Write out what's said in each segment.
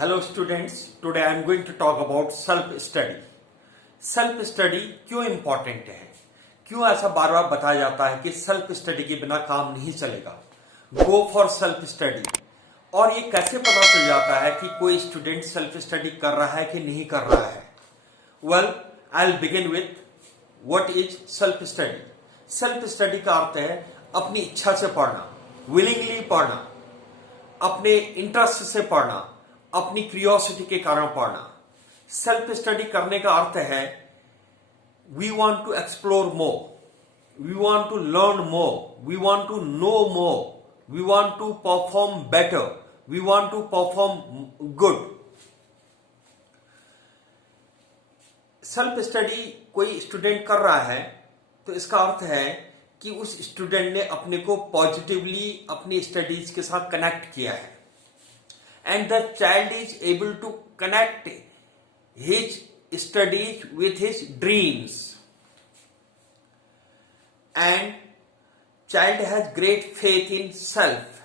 Hello students, today I am going to talk about self-study. Self-study क्यों important है? क्यों ऐसा बार बार बताया जाता है कि सेल्फ स्टडी के बिना काम नहीं चलेगा? Go for self study. और ये कैसे पता चल जाता है कि कोई स्टूडेंट सेल्फ स्टडी कर रहा है कि नहीं कर रहा है? Well, I will begin with what is self study. Self study का अर्थ है अपनी इच्छा से पढ़ना, विलिंगली पढ़ना, अपने इंटरेस्ट से पढ़ना, अपनी क्यूरियोसिटी के कारण पढ़ना. सेल्फ स्टडी करने का अर्थ है we want to explore more, we want to learn more, we want to know more, we want to perform better, we want to perform good. Self study कोई स्टूडेंट कर रहा है तो इसका अर्थ है कि उस स्टूडेंट ने अपने को पॉजिटिवली अपनी स्टडीज के साथ कनेक्ट किया है. And the child is able to connect his studies with his dreams. And child has great faith in self.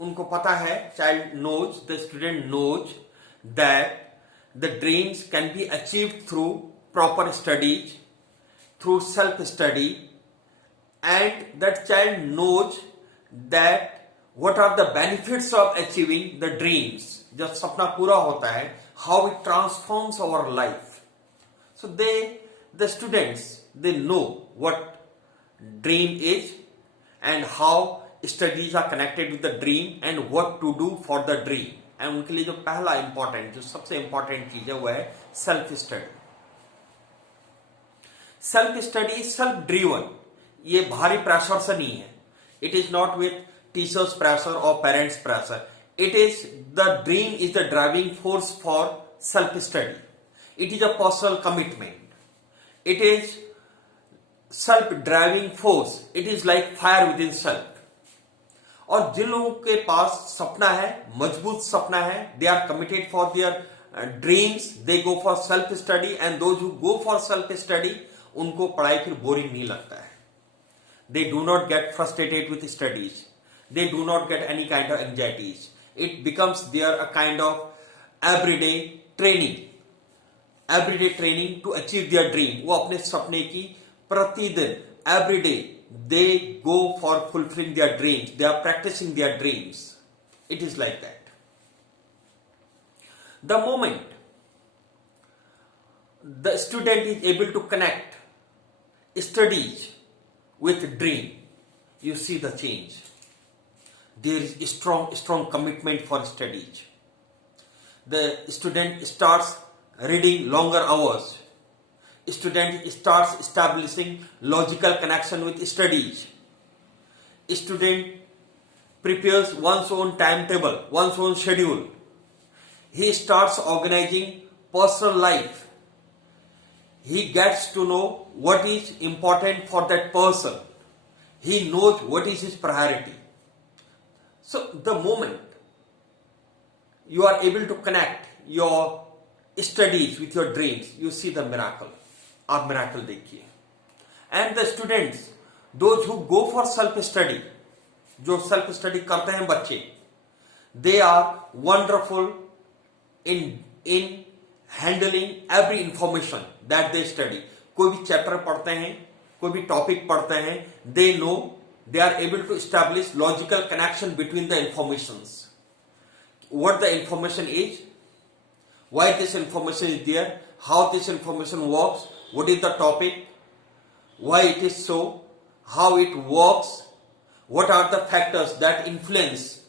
उनको पता है, child knows, the student knows that the dreams can be achieved through proper studies, through self-study, and that child knows that what are the benefits of achieving the dreams. जब सपना पूरा होता है, how it transforms our life. So the students, they know what dream is and how studies are connected with the dream and what to do for the dream. And उनके लिए जो पहला important, जो सबसे important चीज है वो है self study. Self study is self driven. ये भारी प्रेशर से नहीं है. It is not with teachers pressure or parents pressure. It is the dream is the driving force for self study. It is a personal commitment. It is self driving force. It is like fire within self. और जिन लोगों के पास सपना है, मजबूत सपना है, they are committed for their dreams, they go for self study, and those who go for self study उनको पढ़ाई फिर बोरिंग नहीं लगता है. They do not get frustrated with studies. They do not get any kind of anxieties. It becomes their a kind of everyday training to achieve their dream. वो अपने सपने की प्रतिदिन everyday they go for fulfilling their dreams. They are practicing their dreams. It is like that. The moment the student is able to connect studies with dream, you see the change. There is a strong commitment for studies. The student starts reading longer hours. Student starts establishing logical connection with studies. Student prepares one's own timetable, one's own schedule. He starts organizing personal life. He gets to know what is important for that person. He knows what is his priority. So the moment you are able to connect your studies with your dreams, you see the miracle. आप miracle देखिए. And the students, those who go for self-study, जो self study करते हैं बच्चे, they are wonderful in handling every information that they study. कोई भी chapter पढ़ते हैं, कोई भी टॉपिक पढ़ते हैं, they know, they are able to establish logical connection between the informations. What the information is, why this information is there, how this information works, what is the topic, why it is so, how it works, what are the factors that influence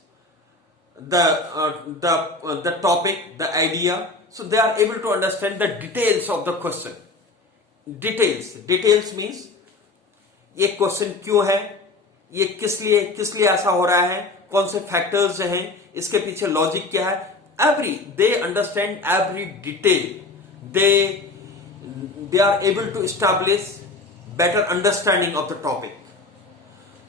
the topic, the idea. So they are able to understand the details of the question. Details means ये question क्यों है, ये किस लिए ऐसा हो रहा है, कौन से फैक्टर्स हैं, इसके पीछे लॉजिक क्या है. They understand every detail. They are able to establish better understanding of the topic.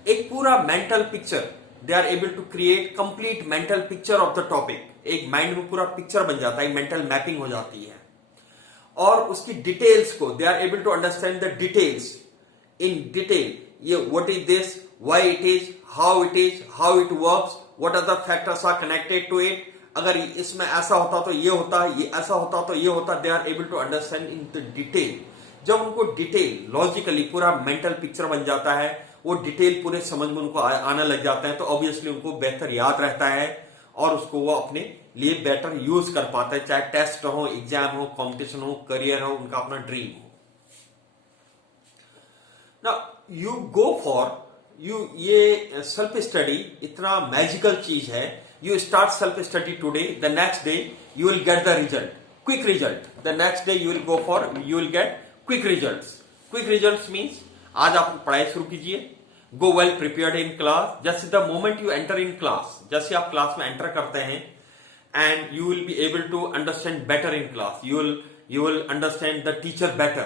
एक पूरा mental picture, they are able to create complete mental picture of the topic. एक माइंड में पूरा पिक्चर बन जाता है, मेंटल मैपिंग हो जाती है. और उसकी डिटेल्स को they are able to understand the details in detail. ये what is this, why it is, how it works, what other factors are connected to it, अगर इसमें ऐसा होता तो ये होता, ये ऐसा होता तो ये होता, they are able to understand in the detail. जब उनको डिटेल लॉजिकली पूरा मेंटल पिक्चर बन जाता है, वो डिटेल पूरे समझ में उनको आने लग जाता है, तो ऑब्वियसली उनको बेहतर याद रहता है और उसको वो अपने लिए बेटर यूज कर पाता है, चाहे टेस्ट हो, एग्जाम हो, कंपटीशन हो, करियर हो, उनका अपना ड्रीम हो। ना यू गो फॉर ये सेल्फ स्टडी इतना मैजिकल चीज है। You start self study today, the next day you will get the result, quick result. The next day you will go for, you will get quick results. Quick results means आज आप पढ़ाई शुरू कीजिए, go well prepared in class. जैसे the moment you enter in class, जैसे आप class में enter करते हैं, and you will be able to understand better in class, you will understand the teacher better,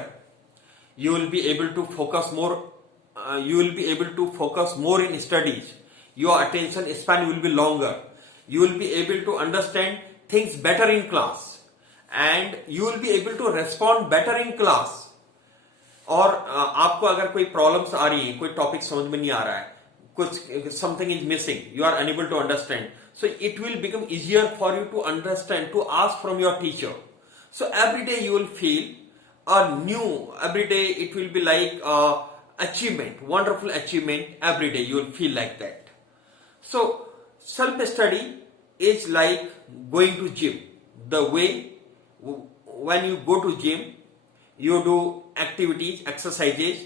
you will be able to focus more, you will be able to focus more in studies, your attention span will be longer, you will be able to understand things better in class, and you will be able to respond better in class. और आपको अगर कोई problems आ रही है, कोई topic समझ में नहीं आ रहा है, कुछ something is missing, you are unable to understand, so it will become easier for you to understand, to ask from your teacher. So every day you will feel a new, every day it will be like achievement, wonderful achievement. Every day you will feel like that. So self-study is like going to gym. The way when you go to gym, you do activities, exercises,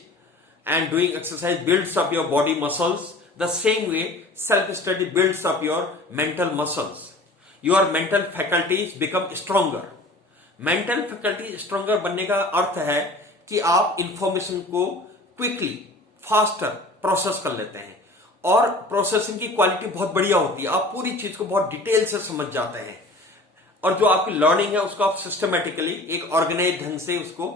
and doing exercise builds up your body muscles. The same way self-study builds up your mental muscles. Your mental faculties become stronger. Mental faculty stronger बनने का अर्थ है कि आप information को quickly, faster process कर लेते हैं, और प्रोसेसिंग की क्वालिटी बहुत बढ़िया होती है, आप पूरी चीज को बहुत डिटेल से समझ जाते हैं, और जो आपकी लर्निंग है उसको आप सिस्टमेटिकली एक ऑर्गेनाइज ढंग से उसको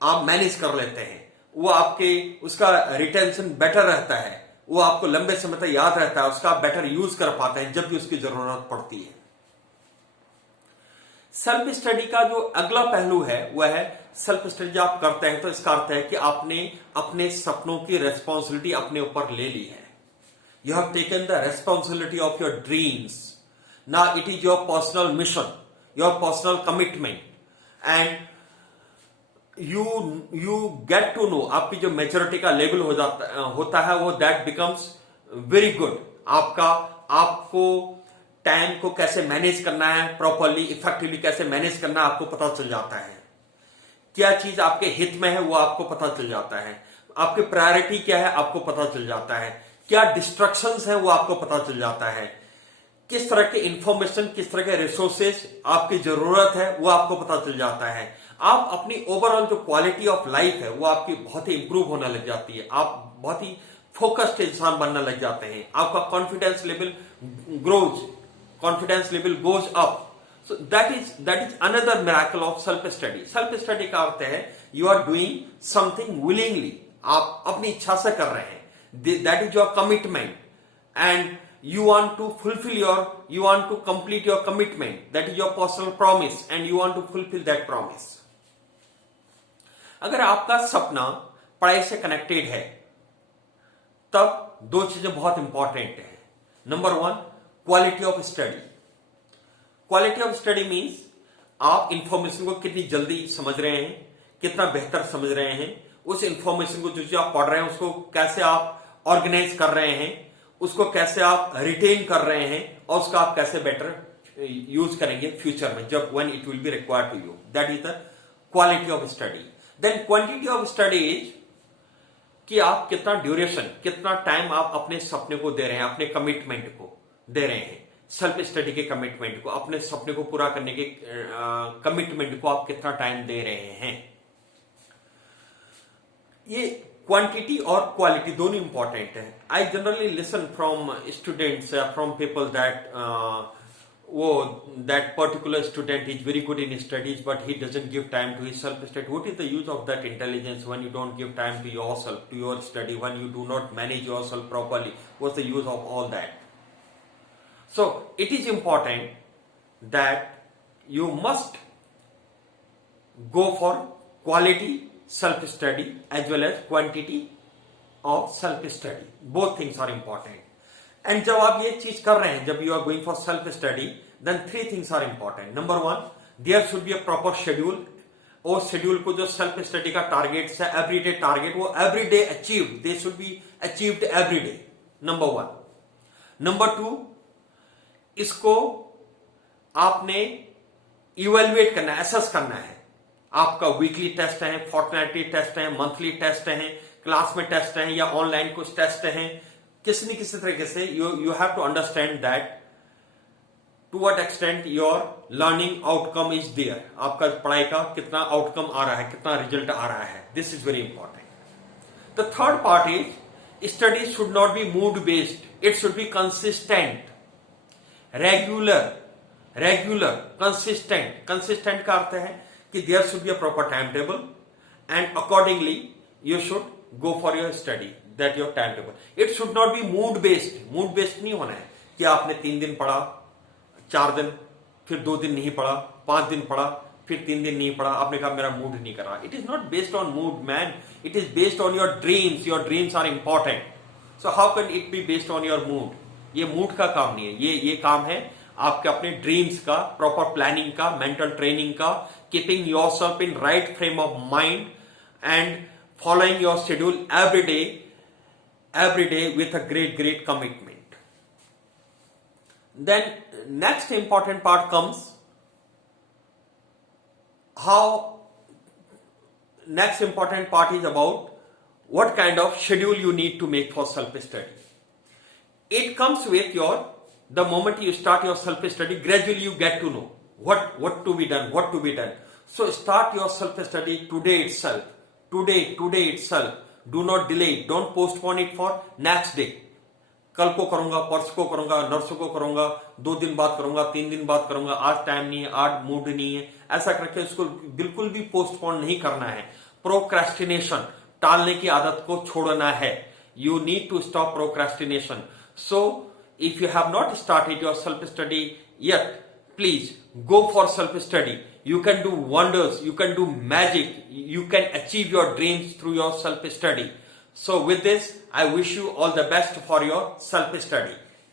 आप मैनेज कर लेते हैं, वो आपके उसका रिटेंशन बेटर रहता है, वो आपको लंबे समय तक याद रहता है, उसका आप बेटर यूज कर पाते हैं जब भी उसकी जरूरत पड़ती है. सेल्फ स्टडी का जो अगला पहलू है वह है, सेल्फ स्टडी जब आप करते हैं तो इसका अर्थ है कि आपने अपने सपनों की रेस्पॉन्सिबिलिटी अपने ऊपर ले ली है. You have taken the responsibility of your dreams. Now it is your personal mission, your personal commitment, and you get to know, आपकी जो मेच्योरिटी का लेवल होता है वो दैट बिकम्स वेरी गुड. आपको टाइम को कैसे मैनेज करना है, प्रॉपरली इफेक्टिवली कैसे मैनेज करना है आपको पता चल जाता है. क्या चीज आपके हित में है वो आपको पता चल जाता है, आपकी प्रायोरिटी क्या है आपको पता चल जाता है, क्या डिस्ट्रक्शंस है वो आपको पता चल जाता है, किस तरह के इंफॉर्मेशन, किस तरह के रिसोर्सेज आपकी जरूरत है वो आपको पता चल जाता है. आप अपनी ओवरऑल जो क्वालिटी ऑफ लाइफ है वो आपकी बहुत ही इंप्रूव होने लग जाती है, आप बहुत ही फोकस्ड इंसान बनने लग जाते हैं, आपका confidence level grows, confidence level goes up. So that is another miracle of self study. Self study का अर्थ है you are doing something willingly, आप अपनी इच्छा से कर रहे हैं, that is your commitment, and you want to complete your commitment, that is your personal promise, and you want to fulfill that promise. अगर आपका सपना पढ़ाई से कनेक्टेड है तब दो चीजें बहुत इंपॉर्टेंट है. Number one, quality of study. Quality of study means आप इंफॉर्मेशन को कितनी जल्दी समझ रहे हैं, कितना बेहतर समझ रहे हैं, उस इंफॉर्मेशन को जो आप पढ़ रहे हैं उसको कैसे आप ऑर्गेनाइज कर रहे हैं, उसको कैसे आप रिटेन कर रहे हैं, और उसका आप कैसे बेटर यूज करेंगे फ्यूचर में जब when it will be required to you. That is the quality of study. Then quantity of study is कि आप कितना ड्यूरेशन, कितना टाइम आप अपने सपने को दे रहे हैं, अपने कमिटमेंट को दे रहे हैं, सेल्फ स्टडी के कमिटमेंट को, अपने सपने को पूरा करने के कमिटमेंट को आप कितना टाइम दे रहे हैं. ये क्वांटिटी और क्वालिटी दोनों इंपॉर्टेंट है. I generally listen from students, from people that particular student is very good in studies but he doesn't give time to his self study. What is the use of that intelligence when you don't give time to yourself, to your study, when you do not manage yourself properly? What's the use of all that? So it is important that you must go for quality self study as well as quantity of self study. Both things are important. And जब आप ये चीज कर रहे हैं, जब you are going for self study, then three things are important. Number one, there should be a proper schedule. और schedule को जो सेल्फ स्टडी का टारगेट है, एवरीडे टारगेट, वो everyday achieve, they should be achieved everyday. Number one. Number two, इसको आपने evaluate करना है, एसेस करना है. आपका वीकली टेस्ट है, फोर्टनाइटली टेस्ट है, मंथली टेस्ट है, क्लास में टेस्ट है या ऑनलाइन कुछ टेस्ट है, किसी न किसी तरीके से you have to understand that to what extent your learning outcome is there. आपका पढ़ाई का कितना आउटकम आ रहा है, कितना रिजल्ट आ रहा है. This is very important. The third part is study should not be mood based, it should be consistent, regular, consistent का अर्थ है कि there should be a proper time table and accordingly you should go for your study, that your time table. It should not be mood based नहीं होना है कि आपने 3 दिन पढ़ा, 4 दिन, फिर 2 दिन नहीं पढ़ा, 5 दिन पढ़ा, फिर 3 दिन नहीं पढ़ा, आपने कहा मेरा मूड नहीं कर रहा. It is not based on mood man, it is based on your dreams. Your dreams are important. So how can it be based on your mood? ये मूड का काम नहीं है, ये काम है आपके अपने ड्रीम्स का, प्रॉपर प्लानिंग का, मेंटल ट्रेनिंग का, keeping your self in right frame of mind and following your schedule every day with a great commitment. Then next important part comes next important part is about what kind of schedule you need to make for self study. It comes with the moment you start your self study, gradually you get to know what to be done. So start your self study today itself. Do not delay, don't postpone it for next day. कल को करूंगा, परसों को करूंगा, नरसों को करूंगा, 2 दिन बाद करूंगा, 3 दिन बाद करूंगा, आज टाइम नहीं है, आज मूड नहीं है, ऐसा करके उसको बिल्कुल भी पोस्टपोन नहीं करना है. प्रोक्रेस्टिनेशन, टालने की आदत को छोड़ना है. You need to stop procrastination. So if you have not started your self study yet, please go for self study. You can do wonders, you can do magic, you can achieve your dreams through your self study. So with this, I wish you all the best for your self study.